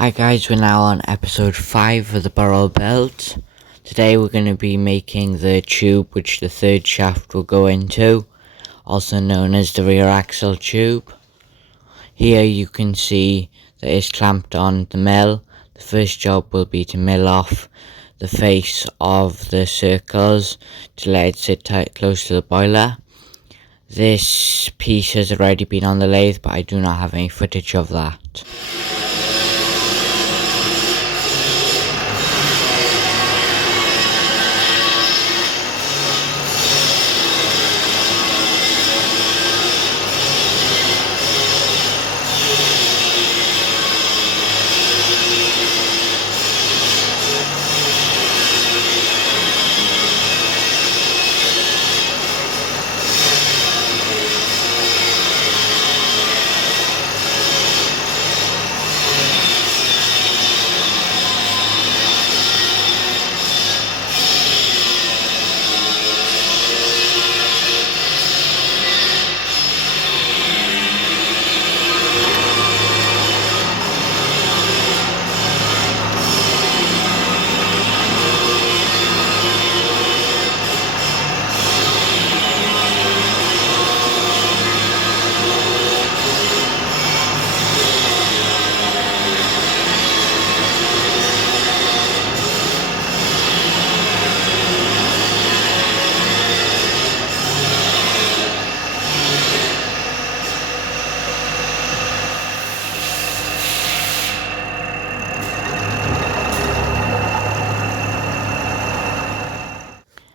Hi guys, we're now on episode 5 of the Burrell Build. Today we're going to be making the tube which the third shaft will go into, also known as the rear axle tube. Here you can see that it's clamped on the mill. The first job will be to mill off the face of the circles to let it sit tight close to the boiler. This piece has already been on the lathe, but I do not have any footage of that.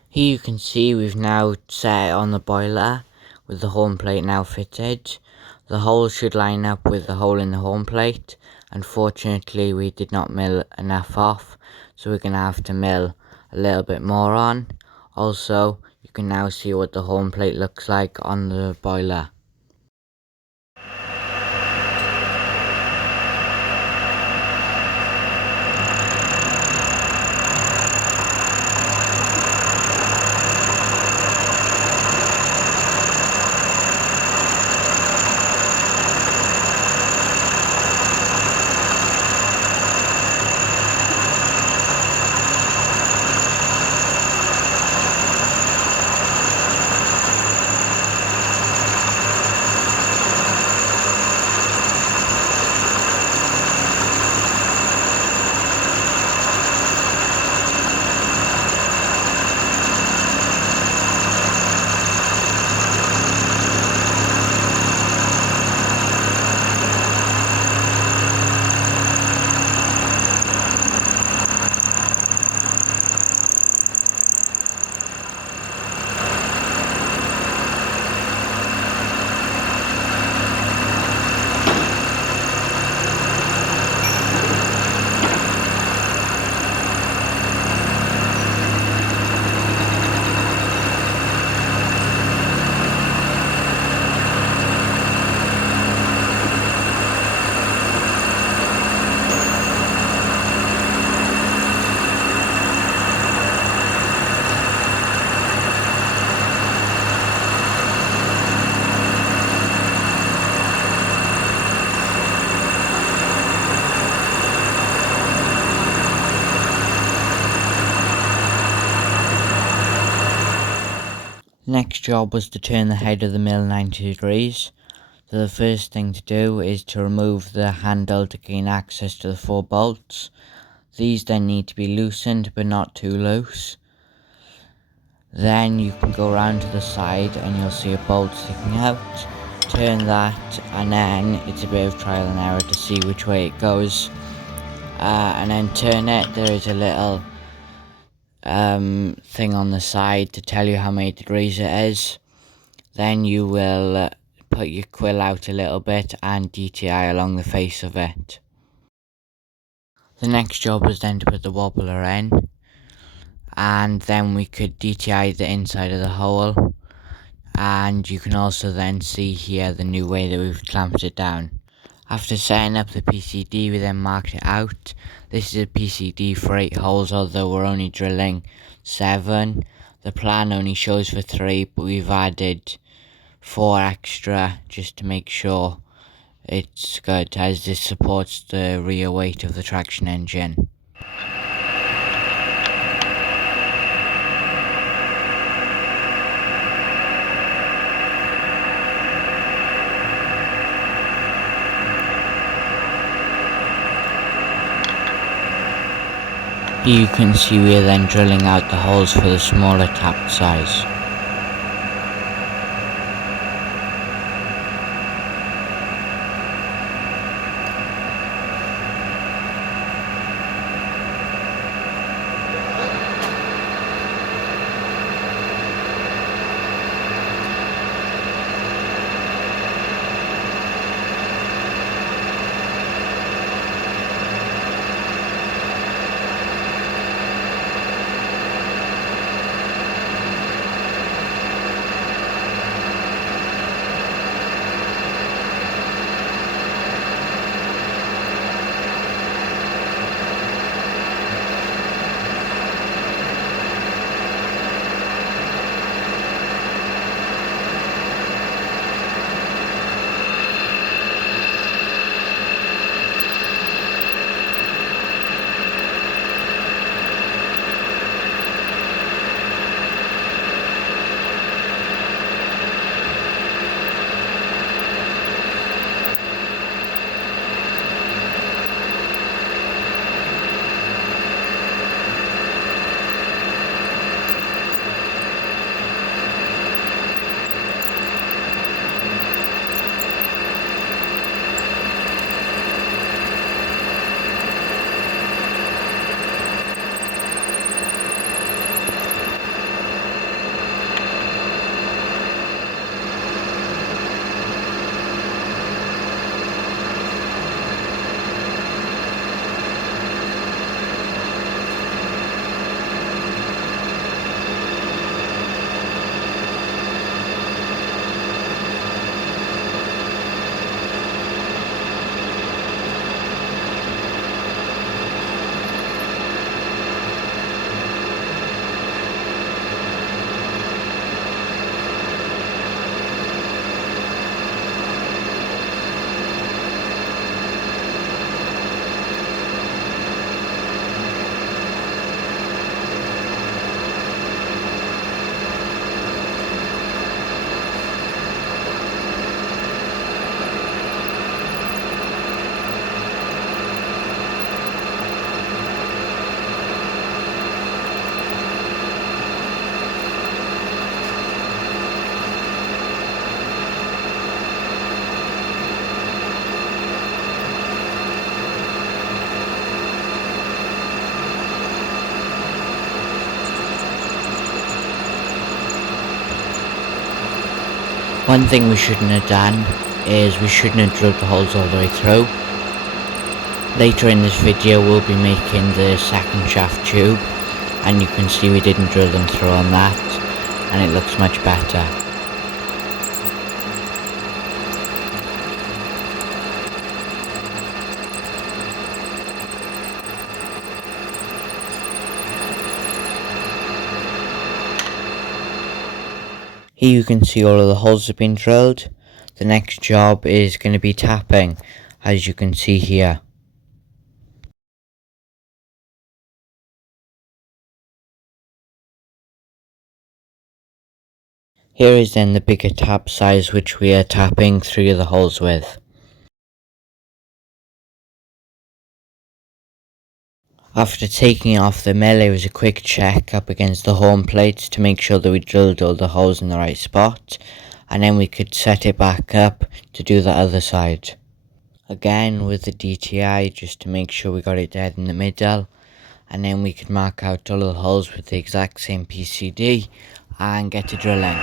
Here you can see we've now set it on the boiler with the horn plate now fitted. The hole should line up with the hole in the horn plate. Unfortunately we did not mill enough off, so we're going to have to mill a little bit more on. Also, you can now see what the horn plate looks like on the boiler. Next job was to turn the head of the mill 90 degrees. So the first thing to do is to remove the handle to gain access to the 4 bolts. These then need to be loosened but not too loose. Then you can go around to the side and you'll see a bolt sticking out. Turn that and then it's a bit of trial and error to see which way it goes. And then turn it. There is a little thing on the side to tell you how many degrees it is. Then you will put your quill out a little bit and DTI along the face of it. The next job was then to put the wobbler in, and then we could DTI the inside of the hole, and you can also then see here the new way that we've clamped it down. After setting up the PCD, we then marked it out. This is a PCD for 8 holes, although we're only drilling 7. The plan only shows for 3, but we've added 4 extra just to make sure It's good as this supports the rear weight of the traction engine. Here you can see we are then drilling out the holes for the smaller tap size. One thing we shouldn't have done is we shouldn't have drilled the holes all the way through. Later in this video we'll be making the second shaft tube, and you can see we didn't drill them through on that, and it looks much better. Here you can see all of the holes have been drilled. The next job is going to be tapping, as you can see here. Here is then the bigger tap size which we are tapping 3 of the holes with. After taking it off the mill, it was a quick check up against the home plates to make sure that we drilled all the holes in the right spot, and then we could set it back up to do the other side. Again with the DTI, just to make sure we got it dead in the middle, and then we could mark out all the holes with the exact same PCD and get to drilling.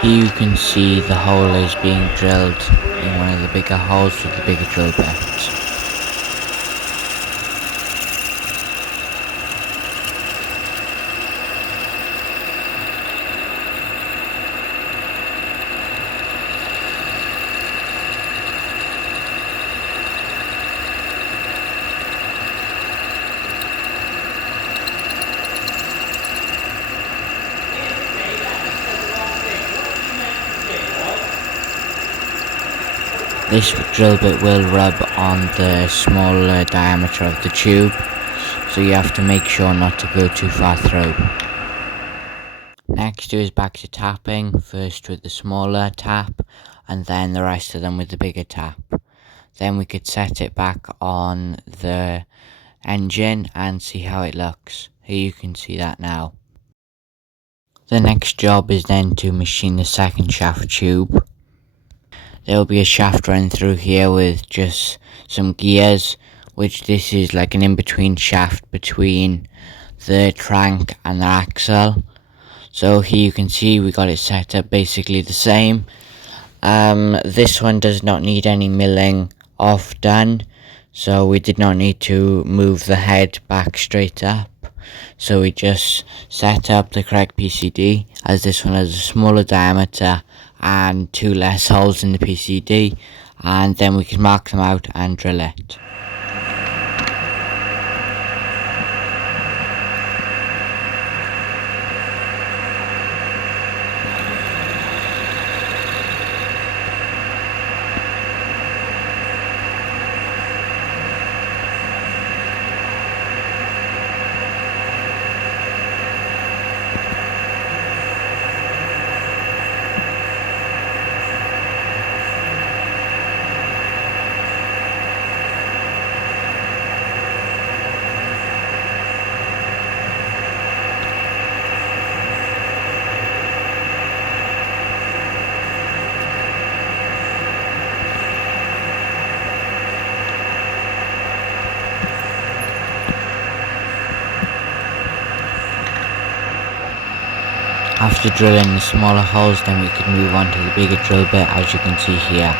Here you can see the hole is being drilled in one of the bigger holes with the bigger drill bit. This drill bit will rub on the smaller diameter of the tube, so you have to make sure not to go too far through. Next is back to tapping, first with the smaller tap and then the rest of them with the bigger tap. Then we could set it back on the engine and see how it looks. Here you can see that now. The next job is then to machine the second shaft tube. There will be a shaft running through here with just some gears, which this is like an in-between shaft between the crank and the axle. So here you can see we got it set up basically the same. This one does not need any milling off done, so we did not need to move the head back straight up. So we just set up the correct PCD, as this one has a smaller diameter and 2 less holes in the PCD, and then we can mark them out and drill it. After drilling the smaller holes, then we could move on to the bigger drill bit, as you can see here.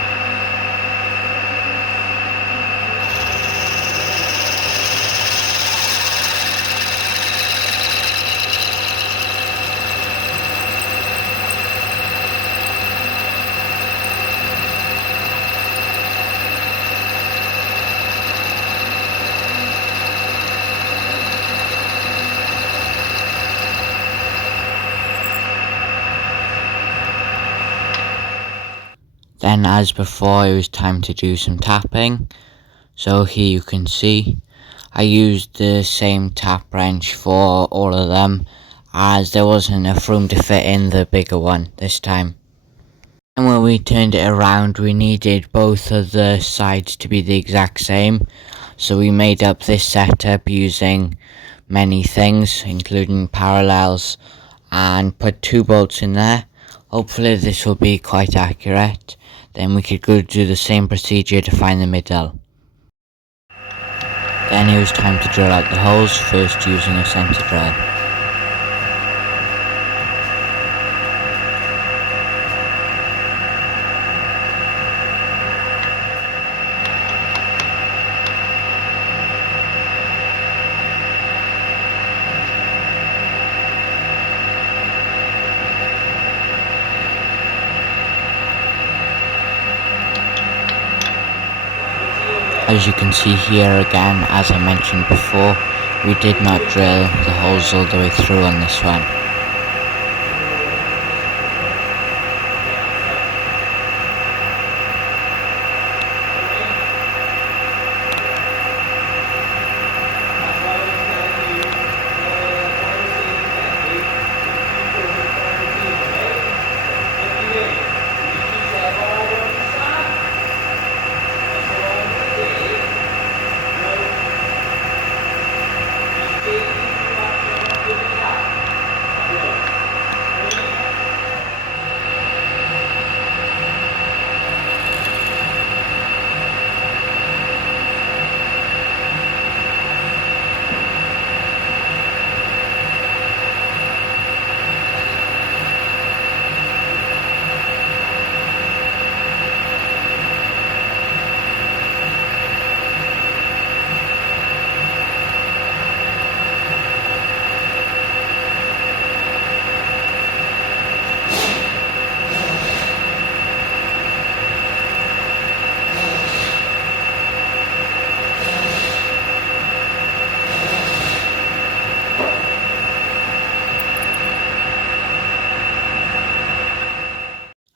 Then, as before, it was time to do some tapping. So here you can see I used the same tap wrench for all of them, as there wasn't enough room to fit in the bigger one this time. And when we turned it around, we needed both of the sides to be the exact same, so we made up this setup using many things, including parallels, and put 2 bolts in there. Hopefully this will be quite accurate. Then we could go do the same procedure to find the middle. Then it was time to drill out the holes, first using a centre drill. As you can see here again, as I mentioned before, we did not drill the holes all the way through on this one.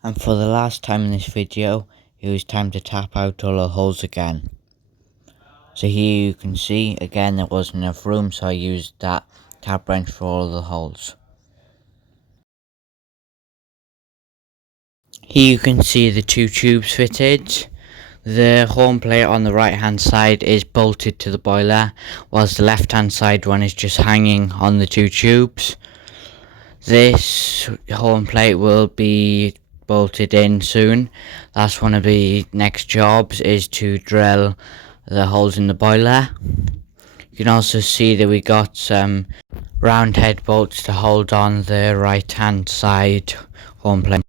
And for the last time in this video, it was time to tap out all the holes again. So here you can see, again there wasn't enough room, so I used that tap wrench for all the holes. Here you can see the two tubes fitted. The horn plate on the right hand side is bolted to the boiler, whilst the left hand side one is just hanging on the two tubes. This horn plate will be bolted in soon. That's one of the next jobs, is to drill the holes in the boiler. You can also see that we got some round head bolts to hold on the right hand side horn plate.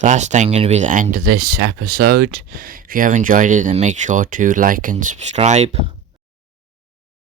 That's then going to be the end of this episode. If you have enjoyed it, then make sure to like and subscribe.